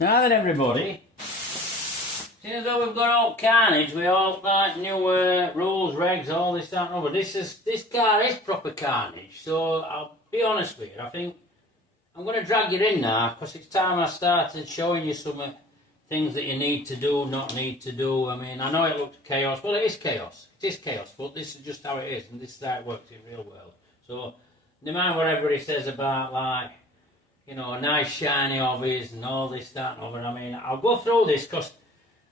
Now then, everybody, seeing as though we've got all carnage, we all like new rules, regs, all this, that and over. This car is proper carnage, so I'll be honest with you. I think I'm going to drag you in now, because it's time I started showing you some things that you need to do, not need to do. I mean, I know it looks chaos. Well, it is chaos. It is chaos, but this is just how it is, and this is how it works in real world. So, no matter what everybody says about, like, you know, a nice shiny obvious and all this, that and over. I mean, I'll go through this because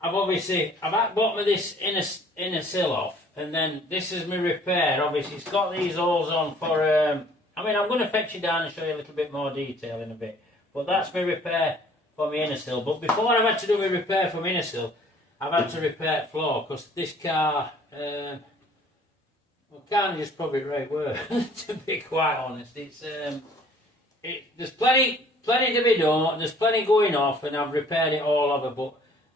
I've at bottom of this inner sill off, and then this is my repair. Obviously, it's got these holes on for, I mean, I'm going to fetch you down and show you a little bit more detail in a bit. But that's my repair for my inner sill. But before I've had to do my repair for my inner sill, I've had to repair the floor because this car, well, carnage is probably the right word, to be quite honest. It's, there's plenty to be done, there's plenty going off, and I've repaired it all over, but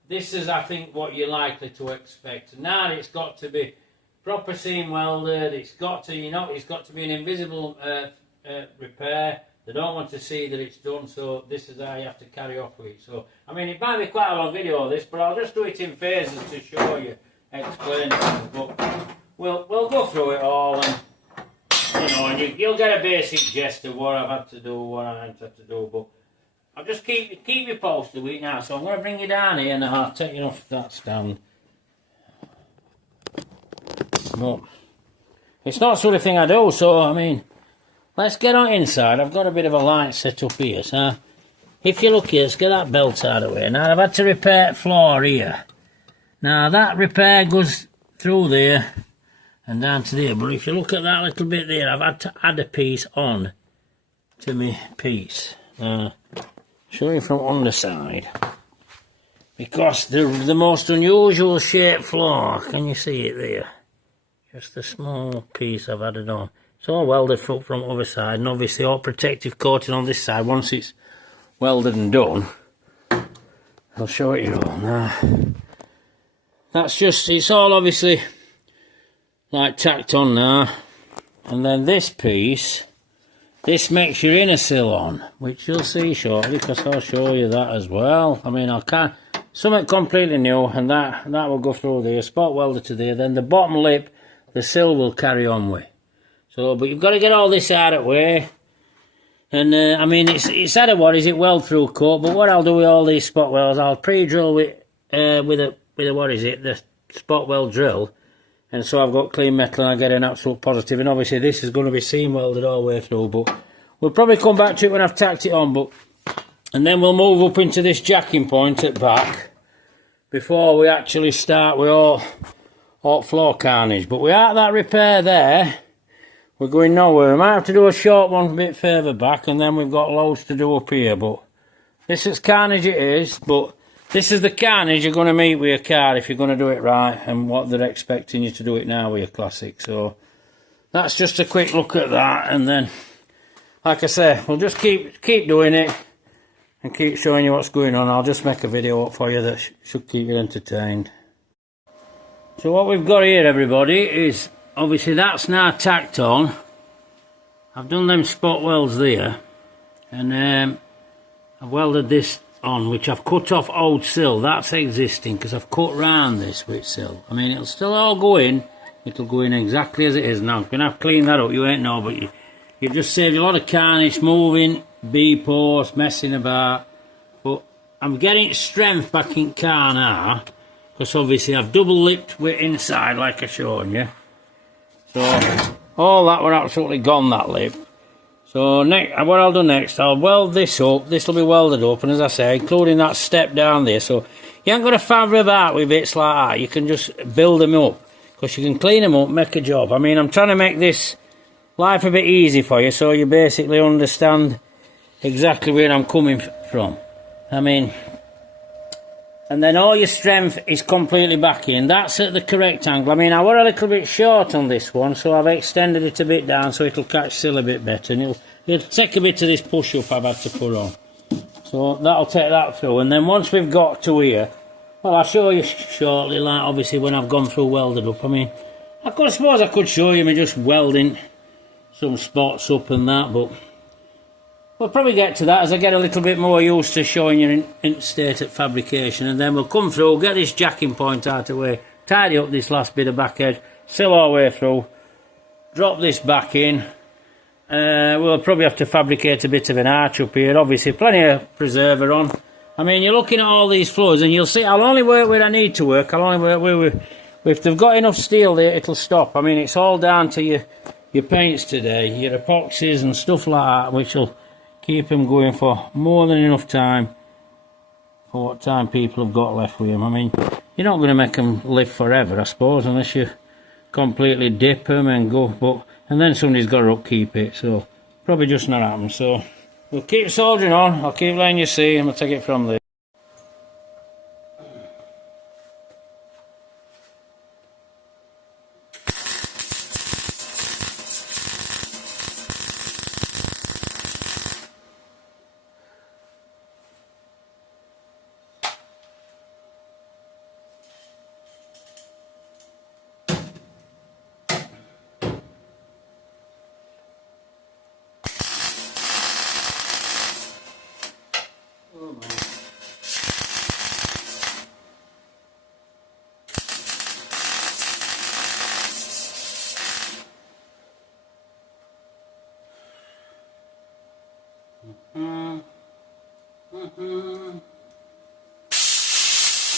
this is, I think, what you're likely to expect. Now it's got to be proper seam welded, it's got to, you know, it's got to be an invisible repair. They don't want to see that it's done, so this is how you have to carry off with it. So, I mean, it might be quite a long video of this, but I'll just do it in phases to show you, explain things, but we'll go through it all, and you know, and you'll get a basic gist of what I've had to do, what I haven't had to do, but I'll just keep you posted with it now. So I'm going to bring you down here and I'll take you off that stand. But it's not the sort of thing I do, so I mean, let's get on inside. I've got a bit of a light set up here, so if you look here, let's get that belt out of the way. Now I've had to repair the floor here. Now that repair goes through there and down to there, but if you look at that little bit there, I've had to add a piece on to my piece. Show you from underside, because the most unusual shaped floor, can you see it there? Just a small piece I've added on. It's all welded from other side, and obviously all protective coating on this side. Once it's welded and done, I'll show it you all. Now, that's just, it's all obviously like tacked on now, and then this piece, this makes your inner sill on, which you'll see shortly, because I'll show you that as well. I mean, something completely new, and that will go through there, spot welded to there. Then the bottom lip, the sill will carry on with. So, but you've got to get all this out of the way, and I mean, it's had a, what is it, weld through coat. But what I'll do with all these spot welds, I'll pre-drill with a what is it, the spot weld drill. And so I've got clean metal and I get an absolute positive. And obviously this is going to be seam welded all the way through. But we'll probably come back to it when I've tacked it on. And then we'll move up into this jacking point at back before we actually start with all floor carnage. But without that repair there, we're going nowhere. We might have to do a short one a bit further back, and then we've got loads to do up here. But this is carnage it is, but this is the carnage you're going to meet with your car if you're going to do it right, and what they're expecting you to do it now with your classic. So that's just a quick look at that, and then, like I say, we'll just keep doing it and keep showing you what's going on. I'll just make a video up for you that should keep you entertained. So what we've got here, everybody, is obviously that's now tacked on. I've done them spot welds there, and I've welded this on, which I've cut off old sill. That's existing because I've cut round this with sill. I mean, it'll still all go in. It'll go in exactly as it is now. I'm going to have to clean that up. You ain't know, but you've just saved a lot of carnage, moving, B-posts, messing about. But I'm getting strength back in car now, because obviously I've double lipped with inside like I showed you. So all that were absolutely gone, that lip. So what I'll do next, I'll weld this up. This will be welded up, and as I say, including that step down there. So you ain't got to fabric about with bits like that. You can just build them up, because you can clean them up, make a job. I mean, I'm trying to make this life a bit easy for you, so you basically understand exactly where I'm coming from. I mean, and then all your strength is completely back in. That's at the correct angle. I mean, I were a little bit short on this one, so I've extended it a bit down so it'll catch still a bit better, and it'll take a bit of this push up I've had to put on. So that'll take that through, and then once we've got to here, well, I'll show you shortly, like obviously when I've gone through welded up. I mean, I suppose I could show you me just welding some spots up and that, but we'll probably get to that as I get a little bit more used to showing you in state at fabrication, and then we'll come through, get this jacking point out of the way, tidy up this last bit of back edge, seal our way through, drop this back in. We'll probably have to fabricate a bit of an arch up here, obviously plenty of preserver on. I mean, you're looking at all these floors and you'll see I'll only work where I need to work. I'll only work where if they've got enough steel there, it'll stop. I mean, it's all down to your paints today, your epoxies and stuff like that, which will keep them going for more than enough time for what time people have got left with them. I mean, you're not going to make them live forever, I suppose, unless you completely dip them and go, and then somebody's got to upkeep it, so probably just not happen. So we'll keep soldering on, I'll keep letting you see, and we'll take it from there.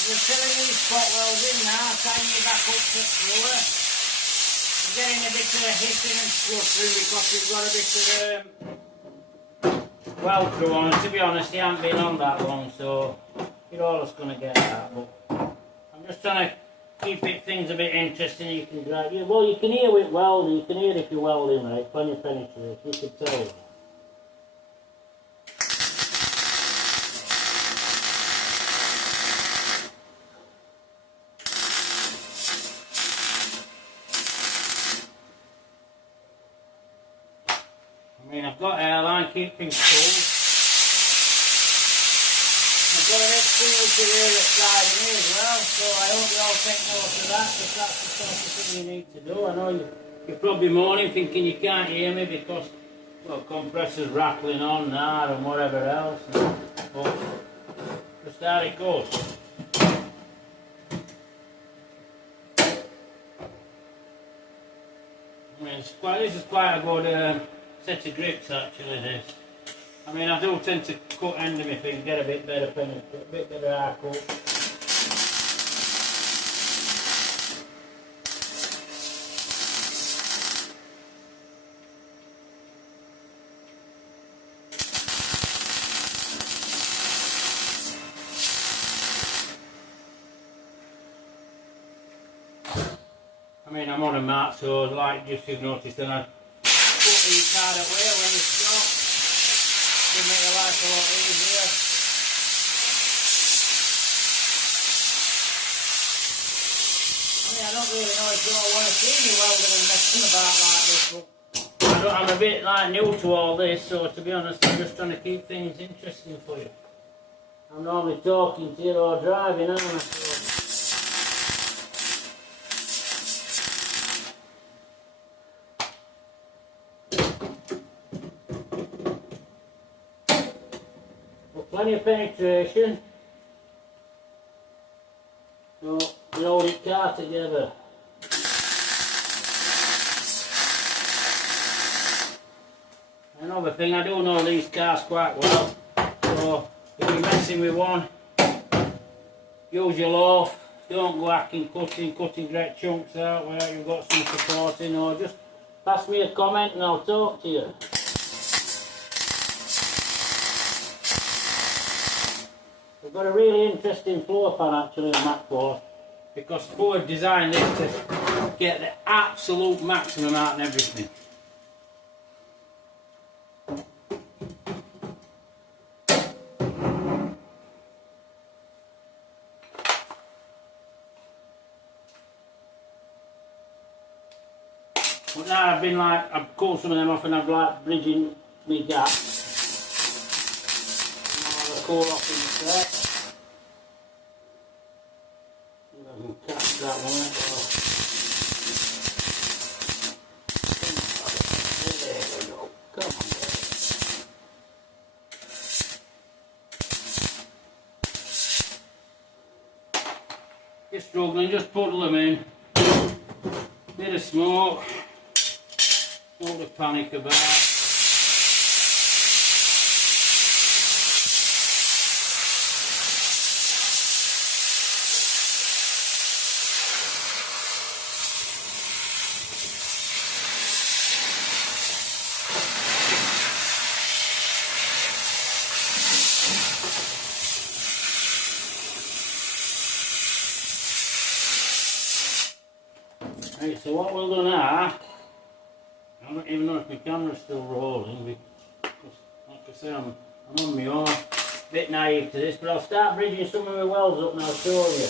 We're filling these spot welds in now, tying you back up to through. We're getting a bit of hissing and stuff through because we've got a bit of weld through on, and to be honest, they haven't been on that long, so you're always going to get that. But I'm just trying to keep things a bit interesting. You can drive. Well, you can hear with welding, you can hear if you're welding, right? Plenty of penetration, you can tell that. I mean, I've got airline, keep things cool. I've got an extinguisher here at side of me as well, so I hope you all take note of that, if that's the sort of thing you need to do. I know you're probably moaning, thinking you can't hear me because, well, compressor's rattling on now and whatever else. But just how it goes. I mean, this is quite a good set of grips actually, this. I mean, I do tend to cut end of my thing, get a bit better penetration, a bit better arc up. I mean, I'm on a mat, so like just you've noticed, then I put these hard away when you stop to make your life a lot easier. I mean, I don't really know if you all want to see me welding and messing about like this, but I'm a bit like new to all this, so to be honest, I'm just trying to keep things interesting for you. I'm normally talking to you or driving, aren't I? So plenty of penetration, so we hold it car together. Another thing, I do know these cars quite well, so if you're messing with one, use your loaf, don't go hacking, cutting great chunks out where you've got some supporting, or just pass me a comment and I'll talk to you. We've got a really interesting floor pan actually on that floor, because Ford designed this to get the absolute maximum out of everything. But now I've cut some of them off and I've like bridging me gap. Cool off in the set. I can catch that one. There we go. Come on, you're struggling, just puddle them in. Bit of smoke. Nothing to panic about. Right, so what we'll do now, I don't even know if my camera's still rolling, because like I say, I'm on my own, bit naive to this, but I'll start bridging some of my welds up and I'll show you.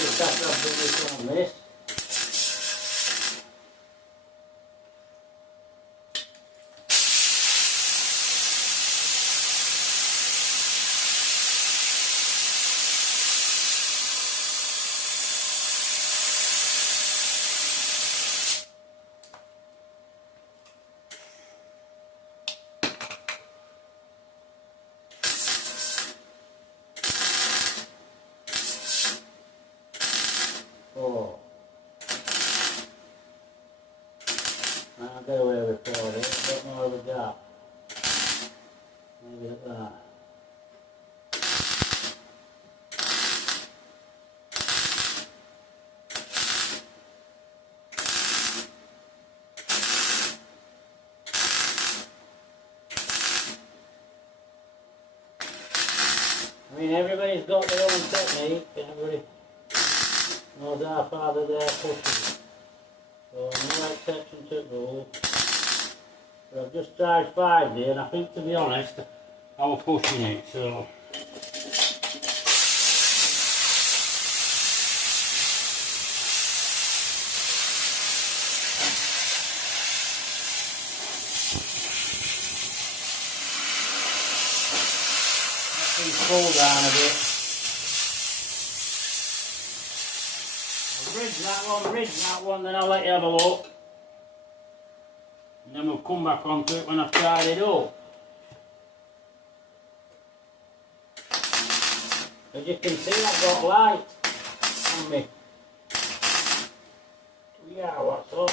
Just after I've done this on this. Oh, I'll get away with 40, a bit more of a gap. Maybe at that. I mean, everybody's got their own technique, everybody knows how far they're pushing. So no exception to the rule. But I've just tried 5 there, and I think, to be honest, I was pushing it, so. Let these fall down a bit. Bridge that one, then I'll let you have a look. And then we'll come back onto it when I've tried it up. As you can see, I've got light on me. Yeah, what's up?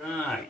Right.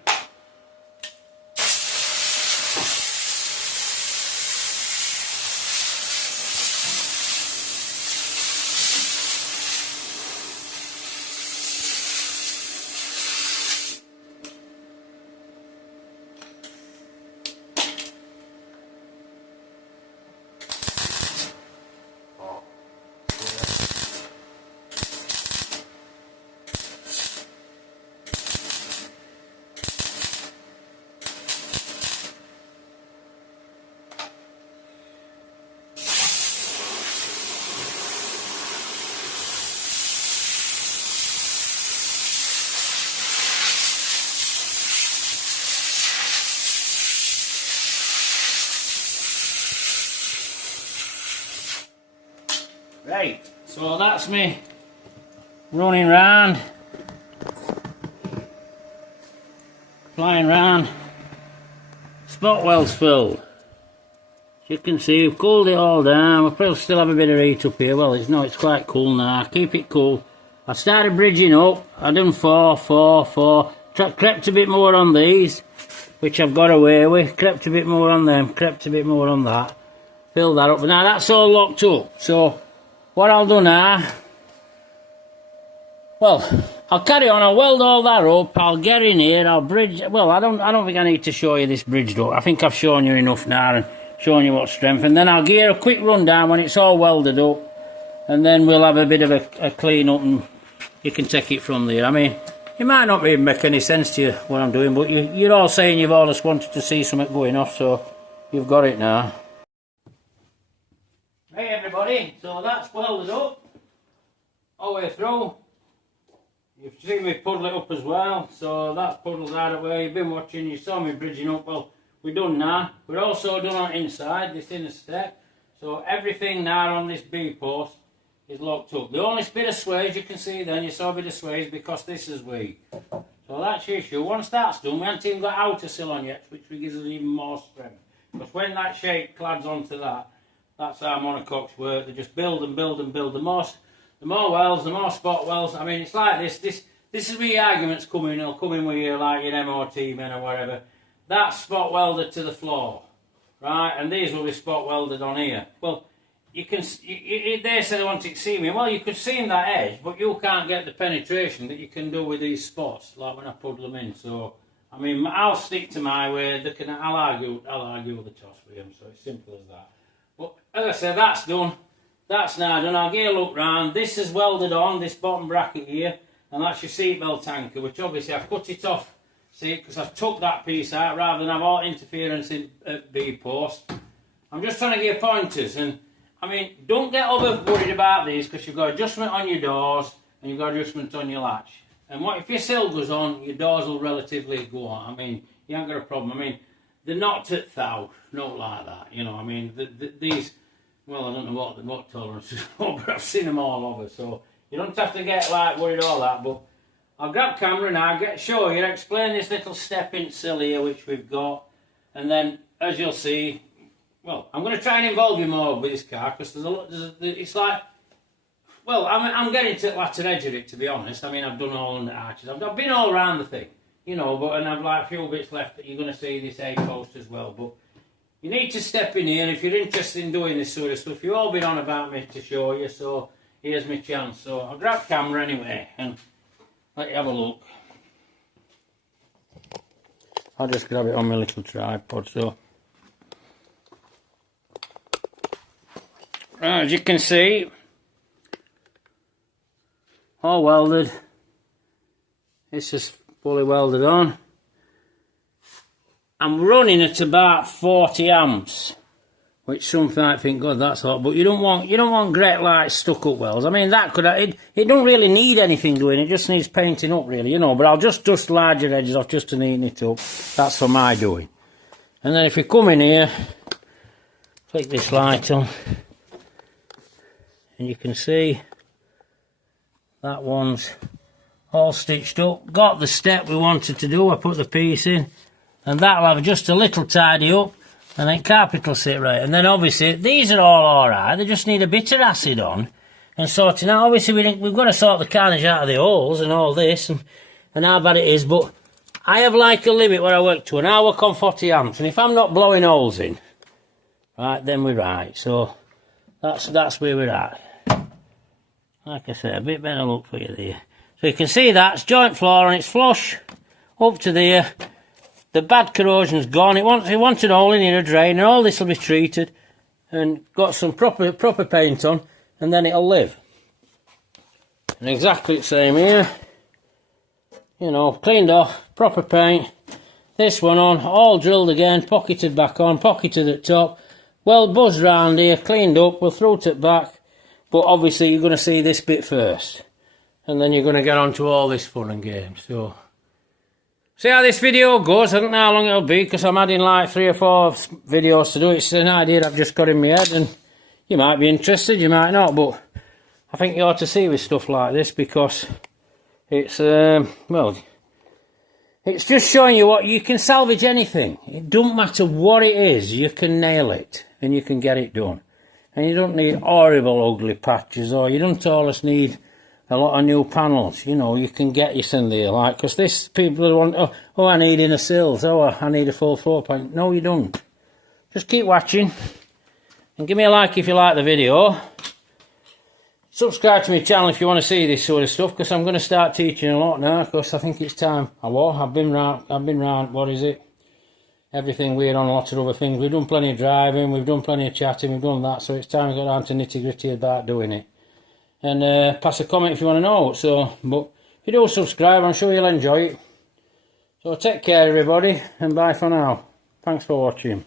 Right, so that's me running round, flying round, spot welds filled. As you can see, we've cooled it all down. We'll probably still have a bit of heat up here. Well, it's quite cool now. Keep it cool. I started bridging up. I done 4, 4, 4. Crept a bit more on these, which I've got away with. Crept a bit more on them. Crept a bit more on that. Filled that up. But now that's all locked up. So what I'll do now, well, I'll carry on. I'll weld all that up. I'll get in here. I'll bridge. Well, I don't think I need to show you this bridged up. I think I've shown you enough now and shown you what strength. And then I'll give you a quick rundown when it's all welded up, and then we'll have a bit of a clean up, and you can take it from there. I mean, it might not really make any sense to you what I'm doing, but you're all saying you've always wanted to see something going off, so you've got it now. Hey everybody, so that's welded up all the way through. You've seen me puddle it up as well, so that's puddled out of the way. You've been watching, you saw me bridging up. Well, we're done now. We're also done on inside, this inner step. So everything now on this B-post is locked up. The only bit of swage you can see then, you saw a bit of swage because this is weak. So that's the issue. Once that's done, we haven't even got outer sill on yet, which gives us even more strength. Because when that shape clads onto that, that's how monocoques work. They just build and build and build. The more welds, the more spot welds. I mean, it's like this. This is where your arguments come in. They'll come in with you like your MOT men or whatever. That's spot welded to the floor, right? And these will be spot welded on here. Well, you can. They say they want it seaming. Well, you could seam that edge, but you can't get the penetration that you can do with these spots, like when I put them in. So, I mean, I'll stick to my way. I'll argue the toss with them. So it's simple as that. But as I said, that's done. That's now done. I'll give a look round. This is welded on, this bottom bracket here, and that's your seatbelt anchor, which obviously I've cut it off, see, because I've took that piece out rather than have all interference in B-post. I'm just trying to give pointers, and I mean, don't get over worried about these because you've got adjustment on your doors and you've got adjustment on your latch. And what if your sill goes on, your doors will relatively go on. I mean, you ain't got a problem. I mean, they're not at thou, not like that, you know. I mean, these, well, I don't know what tolerances are, but I've seen them all over, so you don't have to get like worried all that. But I'll grab camera now, show you, explain this little step-in sill here which we've got, and then as you'll see, well, I'm going to try and involve you more with this car because it's like, well, I'm getting to the latter edge of it, to be honest. I mean, I've done all the arches, I've been all around the thing. You know, and I've like a few bits left that you're going to see this A-post as well. But you need to step in here if you're interested in doing this sort of stuff. You've all been on about me to show you, so here's my chance. So I'll grab camera anyway and let you have a look. I'll just grab it on my little tripod. So, right, as you can see, all welded. This is fully welded on. I'm running at about 40 amps, which some might think, God, that's hot. But you don't want great light stuck up welds. I mean, that it don't really need anything doing. It just needs painting up, really, you know. But I'll just dust larger edges off just to neaten it up. That's for my doing. And then if you come in here, click this light on, and you can see that one's all stitched up. Got the step we wanted to do. I put the piece in, and that'll have just a little tidy up, and then carpet will sit right. And then obviously these are all alright. They just need a bit of acid on and sorting out. Obviously we've got to sort the carnage out of the holes and all this and how bad it is. But I have like a limit where I work to, and I work on 40 amps. And if I'm not blowing holes in, right, then we're right. So that's where we're at. Like I said, a bit better look for you there. So you can see that's joint floor and it's flush up to there. The bad corrosion's gone. It wanted all in here a drain, and all this will be treated and got some proper paint on, and then it'll live. And exactly the same here. You know, cleaned off, proper paint. This one on, all drilled again, pocketed back on, pocketed at top. Well buzzed round here, cleaned up, we'll throw it back. But obviously you're going to see this bit first, and then you're going to get on to all this fun and games. So, see how this video goes. I don't know how long it'll be because I'm adding like 3 or 4 videos to do. It's an idea I've just got in my head, and you might be interested, you might not, but I think you ought to see with stuff like this because it's, well, it's just showing you what you can salvage anything. It don't matter what it is, you can nail it and you can get it done. And you don't need horrible ugly patches, or you don't always need a lot of new panels. You know, you can get your in there, like, because this people want, oh, I need inner sills, oh, I need a full floor pan. No, you don't. Just keep watching, and give me a like if you like the video. Subscribe to my channel if you want to see this sort of stuff, because I'm going to start teaching a lot now, because I think it's time. I've been round, what is it? Everything weird on a lot of other things. We've done plenty of driving, we've done plenty of chatting, we've done that, so it's time to get down to nitty gritty about doing it. And pass a comment if you want to know. So, but if you do subscribe, I'm sure you'll enjoy it. So take care everybody, and bye for now. Thanks for watching.